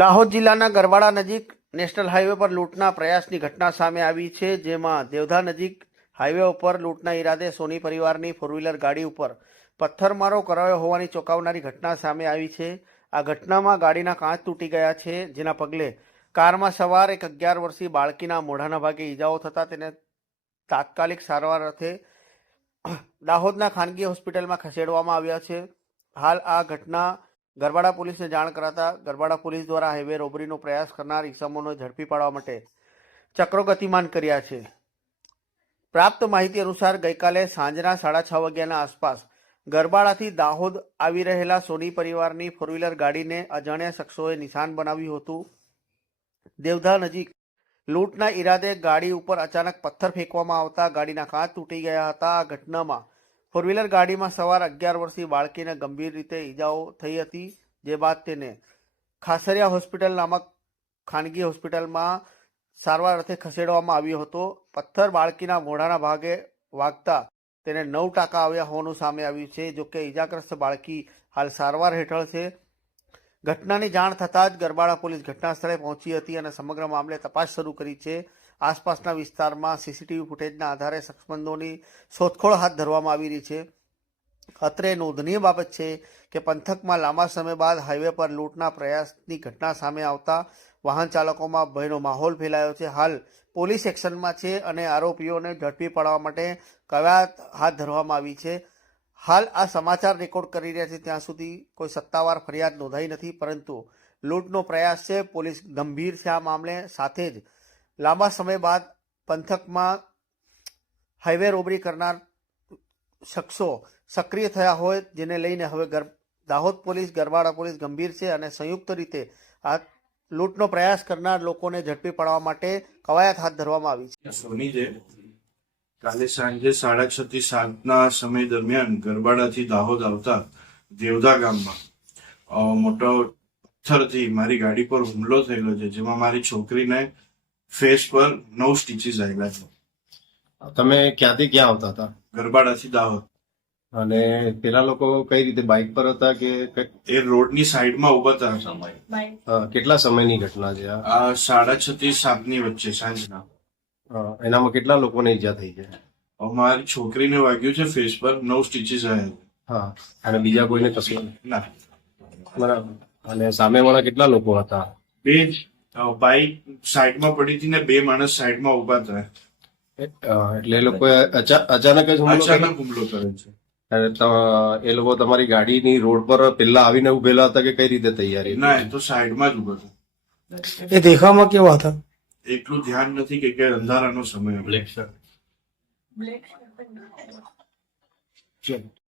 દાહોદ જિલ્લાના ગરબાડા નજીક national highway પર લૂંટના પ્રયાસની ઘટના સામે આવી છે, જેમાં દેવધા નજીક હાઈવે ઉપર લૂંટના ઈરાદે સોની પરિવારની ફોર વ્હીલર ગાડી ઉપર પથ્થરમારો કરાયો હોવાની ચોંકાવનારી ઘટના સામે આવી છે। આ ઘટનામાં ગાડીના કાચ તૂટી ગયા છે, જેના પગલે કારમાં સવાર એક 11 વર્ષીય બાળકીના મોઢાના ભાગે ઈજાઓ થતાં તેને તાત્કાલિક સારવાર અર્થે દાહોદના ખાનગી હોસ્પિટલમાં ખસેડવામાં આવ્યા છે। હાલ આ ઘટના ગરબાડા પોલીસને જાણ કરાતા ગરબાડા પોલીસ દ્વારા હાઈવે રોબરીનો પ્રયાસ કરનાર ઇસમોને ઝડપી પાડવા માટે ચક્રો ગતિમાન કર્યા છે। પ્રાપ્ત માહિતી અનુસાર ગઈકાલે સાંજના 6:30 વાગ્યાના આસપાસ ગરબાડાથી દાહોદ આવી રહેલા સોની પરિવારની ફોર વ્હીલર ગાડીને અજાણ્યા શખ્સોએ નિશાન બનાવ્યું હતું। દેવધા નજીક લૂંટના ઈરાદે ગાડી ઉપર અચાનક પથ્થર ફેંકવામાં આવતા ગાડીના કાચ તૂટી ગયા હતા। આ ઘટનામાં ફોર વ્હીલર ગાડીમાં સવાર 11 વર્ષીય બાળકીને ગંભીર રીતે ઈજાઓ થઈ હતી, જે બાદ તેને ખાસરિયા હોસ્પિટલ નામક ખાનગી હોસ્પિટલમાં સારવાર અર્થે ખસેડવામાં આવ્યો હતો। પથ્થર બાળકીના મોઢાના ભાગે વાગતા તેને 9 ટાંકા આવ્યા હોવાનું સામે આવ્યું છે। જોકે ઈજાગ્રસ્ત બાળકી હાલ સારવાર હેઠળ છે। ઘટનાની જાણ થતાં જ ગરબાડા પોલીસ ઘટના સ્થળે પહોંચી હતી અને સમગ્ર મામલે તપાસ શરૂ કરી છે। આસપાસના વિસ્તારમાં સીસીટીવી ફૂટેજના આધારે શખ્સબંધોની શોધખોળ હાથ ધરવામાં આવી રહી છે। અત્રે નોંધનીય બાબત છે કે પંથકમાં લાંબા સમય બાદ હાઈવે પર લૂંટના પ્રયાસની ઘટના સામે આવતા વાહન ચાલકોમાં ભયનો માહોલ ફેલાયો છે। હાલ પોલીસ એક્શનમાં છે અને આરોપીઓને ઝડપી પાડવા માટે કવાયત હાથ ધરવામાં આવી છે। હાલ આ સમાચાર રેકોર્ડ કરી રહ્યા છે ત્યાં સુધી કોઈ સત્તાવાર ફરિયાદ નોંધાઈ નથી, પરંતુ લૂંટનો પ્રયાસ છે। પોલીસ ગંભીર છે આ મામલે। સાથે જ લાંબા સમય બાદ પંથકમાં હાઈવે રોબરી કરનાર શખ્સો સક્રિય થયા હોય, જેને લઈને હવે દાહોદ પોલીસ, ગરબાડા પોલીસ ગંભીર છે અને સંયુક્ત રીતે આ લૂંટનો પ્રયાસ કરનાર લોકોને ઝડપી પાડવા માટે કવાયત હાથ ધરવામાં આવી છે। સોની છે કાલે સાંજે 6:30 થી 7 સમય દરમિયાન ગરબાડાથી દાહોદ આવતા દેવધા ગામમાં મોટો પથ્થરથી મારી ગાડી પર હુમલો થયેલો છે, જેમાં મારી છોકરીને ફેસ પર 9 સ્ટીચીસ આવેલા છે। તમે ક્યાંથી ક્યાં આવતા હતા? ગરબાડાથી દાહોદ। અને પેલા લોકો કઈ રીતે બાઇક પર હતા કે એ રોડની સાઈડમાં ઉભા હતા। કેટલા સમયની ઘટના છે આ? આ 6:30 થી 7 ની વચ્ચે સાંજના। એનામાં કેટલા લોકોને ઈજા થઈ છે? મારી છોકરીને વાગ્યું છે ફેસ પર, 9 સ્ટીચીસ આવ્યા છે। હા, અને બીજા કોઈને કશું ના। બરાબર। અને સામેવાળા કેટલા લોકો હતા? બે બાઇક સાઈડમાં પડી હતી ને 2 માણસ સાઈડમાં ઉભા હતા। એટલે એ લોકોએ અચાનક જ અચાનક હુમલો કર્યો છે। એ લોકો તમારી ગાડીની રોડ પર પેલા આવીને ઉભેલા હતા કે કઈ રીતે તૈયારી? ના, એ તો સાઈડમાં જ ઉભો હતો। એ દેખાવમાં કેવા હતા? એટલું ધ્યાન નથી કે અંધારાનો સમય હતો।